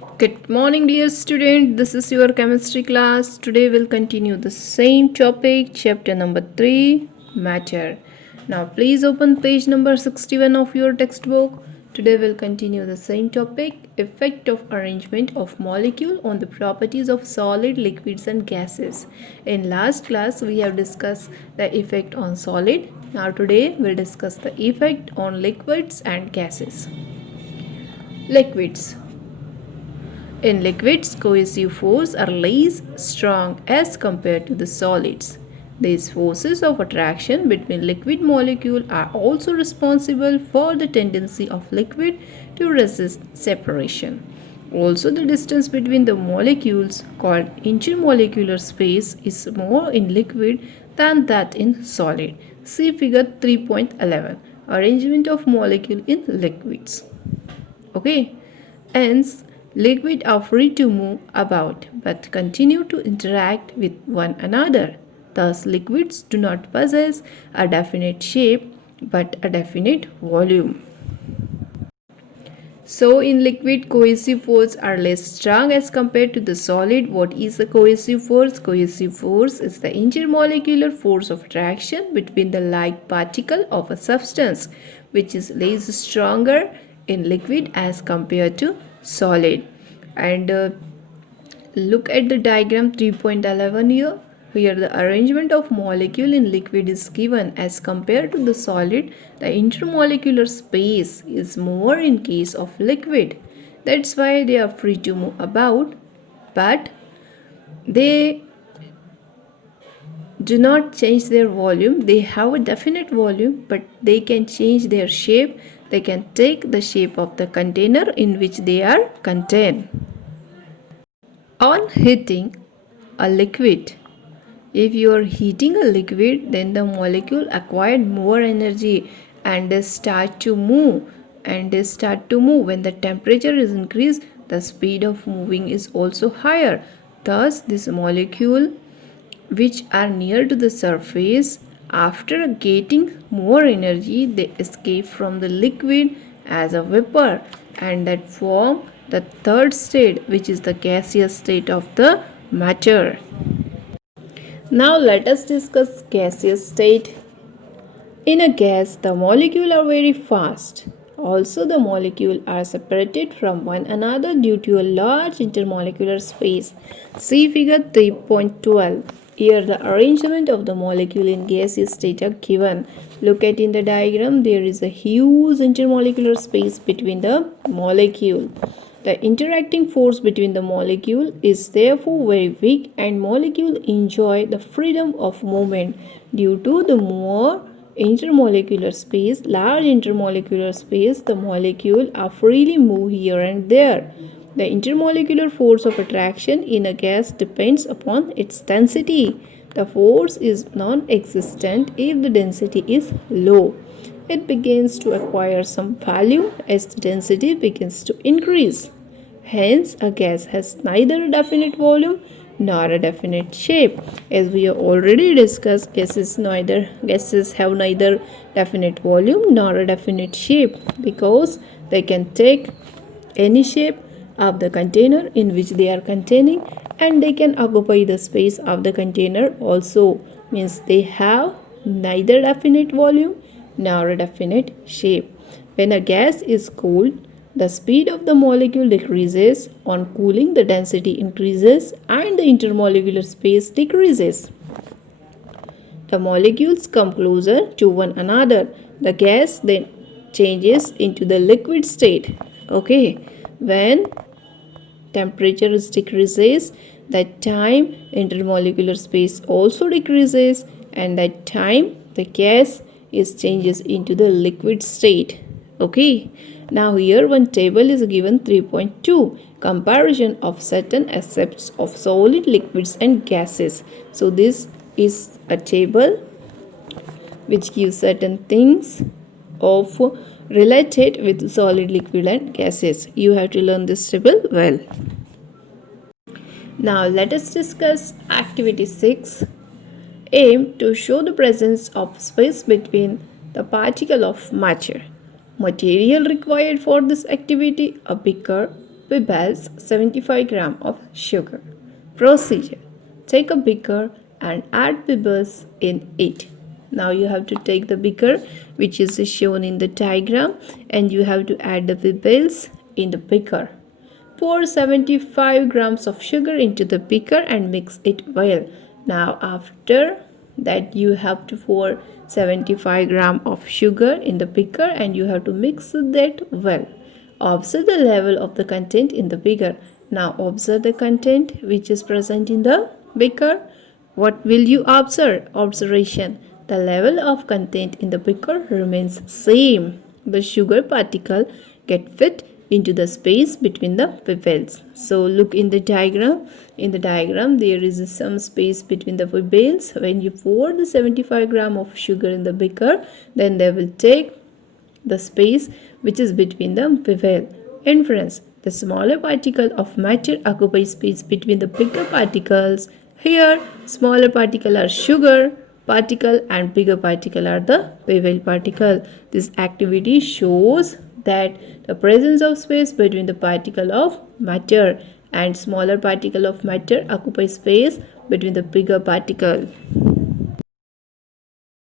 Good morning, dear student. This is your chemistry class. Today we'll continue the same topic, chapter number 3, matter. Now, please open page number 61 of your textbook. Today we'll continue the same topic, effect of arrangement of molecule on the properties of solid, liquids and gases. In last class, we have discussed the effect on solid. Now, today we'll discuss the effect on liquids and gases. Liquids. In liquids, cohesive forces are less strong as compared to the solids. These forces of attraction between liquid molecules are also responsible for the tendency of liquid to resist separation. Also, the distance between the molecules, called intermolecular space, is more in liquid than that in solid. See figure 3.11. Arrangement of molecule in liquids. Okay. Hence, liquids are free to move about but continue to interact with one another. Thus, liquids do not possess a definite shape but a definite volume. So, in liquid, cohesive forces are less strong as compared to the solid. What is a cohesive force? Cohesive force is the intermolecular force of attraction between the like particle of a substance, which is less stronger in liquid as compared to solid. And look at the diagram 3.11 here. Here the arrangement of molecule in liquid is given as compared to the solid. The intermolecular space is more in case of liquid. That's why they are free to move about, but they do not change their volume. They have a definite volume, but they can change their shape. They can take the shape of the container in which they are contained. On heating a liquid, if you are heating a liquid, then the molecule acquired more energy and they start to move. When the temperature is increased, the speed of moving is also higher. Thus, this molecule which are near to the surface, after getting more energy, they escape from the liquid as a vapor and that form the third state, which is the gaseous state of the matter. Now let us discuss gaseous state. In a gas, the molecules are very fast. Also, the molecules are separated from one another due to a large intermolecular space. See figure 3.12. Here the arrangement of the molecule in gaseous state are given. Look at in the diagram, there is a huge intermolecular space between the molecule. The interacting force between the molecule is therefore very weak and molecules enjoy the freedom of movement due to the more intermolecular space, large intermolecular space, the molecule are freely move here and there. The intermolecular force of attraction in a gas depends upon its density. The force is non-existent if the density is low. It begins to acquire some value as the density begins to increase. Hence, a gas has neither a definite volume nor a definite shape. As we have already discussed, gases have neither definite volume nor a definite shape because they can take any shape of the container in which they are containing and they can occupy the space of the container also. Means they have neither definite volume nor a definite shape. When a gas is cooled, the speed of the molecule decreases. On cooling, the density increases and the intermolecular space decreases. The molecules come closer to one another. The gas then changes into the liquid state. Okay, when temperature decreases, that time intermolecular space also decreases and that time the gas changes into the liquid state. Okay, now here one table is given 3.2, comparison of certain aspects of solid, liquids and gases. So this is a table which gives certain things of related with solid, liquid and gases. You have to learn this table well. Now let us discuss activity 6. Aim to show the presence of space between the particle of matter. Material required for this activity: a beaker, pebbles 75 gram of sugar. Procedure: take a beaker and add pebbles in it. Now you have to take the beaker which is shown in the diagram and you have to add the pebbles in the beaker. Pour 75 grams of sugar into the beaker and mix it well. Now after that you have to pour 75 gram of sugar in the beaker and you have to mix that well. Observe the level of the content in the beaker. Now observe the content which is present in the beaker. What will you observe? Observation: the level of content in the beaker remains same. The sugar particle get fit into the space between the pebbles. So look in the diagram. In the diagram there is some space between the pebbles. When you pour the 75 gram of sugar in the beaker, then they will take the space which is between the pebble. Inference: the smaller particle of matter occupies space between the bigger particles. Here smaller particle are sugar particle and bigger particle are the pebble particle. This activity shows that the presence of space between the particle of matter and smaller particle of matter occupies space between the bigger particle.